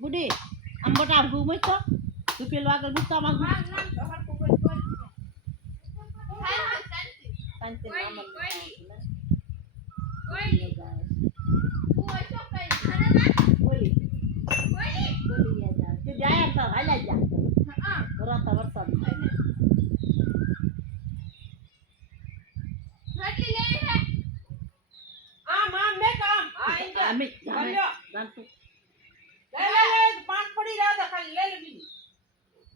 બુડી આમ મોટા ભૂ મૂકો તું પેલો આગળ મૂકતા માંગુ જાય તો હાલ્યા જા